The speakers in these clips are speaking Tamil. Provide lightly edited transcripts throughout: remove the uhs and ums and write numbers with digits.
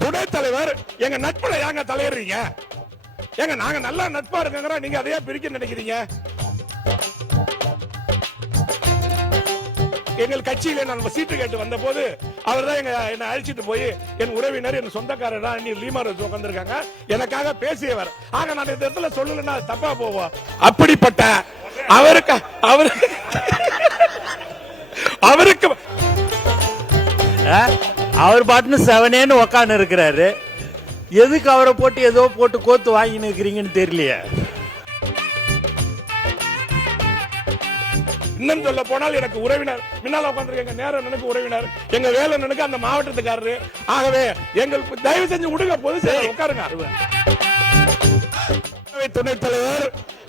துணைத் தலைவர் எங்க நட்புல ஏங்க தலையிடுறீங்க? ஏங்க நாங்க நல்லா நட்பா இருக்கோங்கிற நீங்க அதையே பிரிக்க நினைக்கிறீங்க? எங்கள் கட்சியில நான் சீட்டு கேட்டு வந்த போது அவர் தான் என்ன அழைச்சிட்டு போய் என் உறவினர் என் சொந்தக்காரர் தான் லீமாரஸ் உட்கார்ந்திருக்காங்க எனக்காக பேசியவர். ஆக நான் இந்த இடத்துல சொல்லலன்னா தப்பா போவோம். அப்படிப்பட்ட அவருக்கு அவர் பாட்டுன்னு செவனேன்னு உக்காந்து இருக்கிறாரு. எதுக்கு அவரை போட்டு ஏதோ போட்டு கோத்து வாங்கி நிற்கிறீங்கன்னு தெரியலையே. இன்னும் சொல்ல போனால் எனக்கு உறவினர் முன்னால உட்காந்துருக்க நேரம் எனக்கு உறவினர் எங்க வேலை எனக்கு அந்த மாவட்டத்துக்காரரு. ஆகவே எங்களுக்கு தயவு செஞ்சு விடுங்க, பொது உட்காருங்க. துணைத் தலைவர்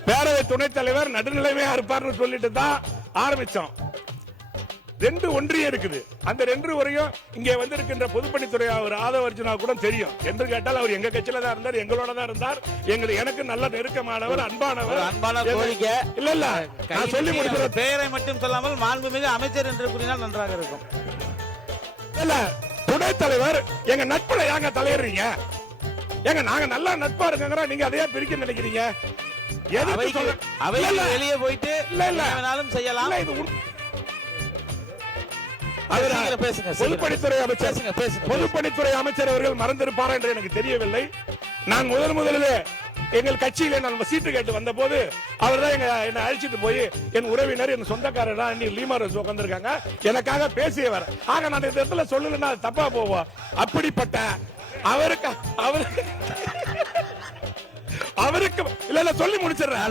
பேரவை துணைத் தலைவர் நடுநிலைமையா இருப்பார்னு சொல்லிட்டு தான் ஆரம்பிச்சோம். 2 ஒன்றியம் இருக்குது. அந்த 2 வரையும் இங்கே வந்திருக்கின்ற பொதுப்பணித்துறை அவர் ஆதவ அர்ஜுனா கூட தெரியும். என்று கேட்டால் அவர் எங்க கட்சியில தான் இருந்தார், எங்களோட தான் இருந்தார். எனக்கு நல்ல நெருக்கமானவர், அன்பானவர். அன்பான கோரிக்கை இல்ல நான் சொல்லி முடிக்கிற பெயரை மட்டும் சொல்லாமல் மாண்புமிகு அமைச்சர் என்று கூறினால் நன்றாக இருக்கும். இல்ல துணைத் தலைவர் எங்க நட்புல ஏங்க தலையிடுறீங்க? ஏங்க நாங்க நல்லா நட்பா இருக்கோங்கிற நீங்க அதையே பிரிக்க நினைக்கிறீங்க? வெளியே போயிட்டு இல்ல செய்யலாம். பொதுப்பணித்துறை அமைச்சர் அவர்கள் மறந்திருப்பாரா என்று எனக்கு தெரியவில்லை. நான் முதலில் எங்கள் கட்சியில நான் சீட்டு கேட்டு வந்த போது அவர் தான் என்ன அழைச்சிட்டு போய் என் உறவினர் என் சொந்தக்காரர் தான் லீமாரஸ் உட்கார்ந்திருக்காங்க எனக்காக பேசியவர். ஆக நான் இந்த இடத்துல சொல்லலன்னா தப்பா போவோம். அப்படிப்பட்ட அவருக்கு இல்ல சொல்லி முடிச்சிடறேன்.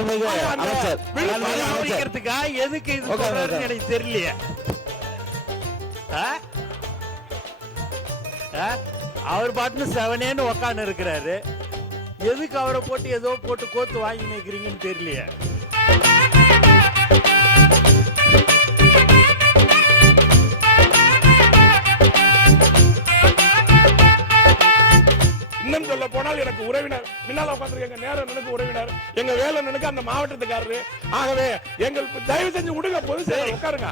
எதுக்கு இது சொல்றாருன்னு எனக்கு தெரியலையே. அவர் பாட்டுன்னு செவனேன்னு உக்காந்து இருக்கிறாரு. எதுக்கு அவரை போட்டு ஏதோ போட்டு கோத்து வாங்கி நிற்கிறீங்கன்னு தெரியலையே. இன்னும் சொல்ல போனால் எனக்கு உறவினர் முன்னால உட்காந்துருக்க நேரம் எனக்கு உறவினர் எங்க வேலை எனக்கு அந்த மாவட்டத்துக்காரரு. ஆகவே எங்களுக்கு தயவு செஞ்சு விடுங்க, பொது உட்காருங்க.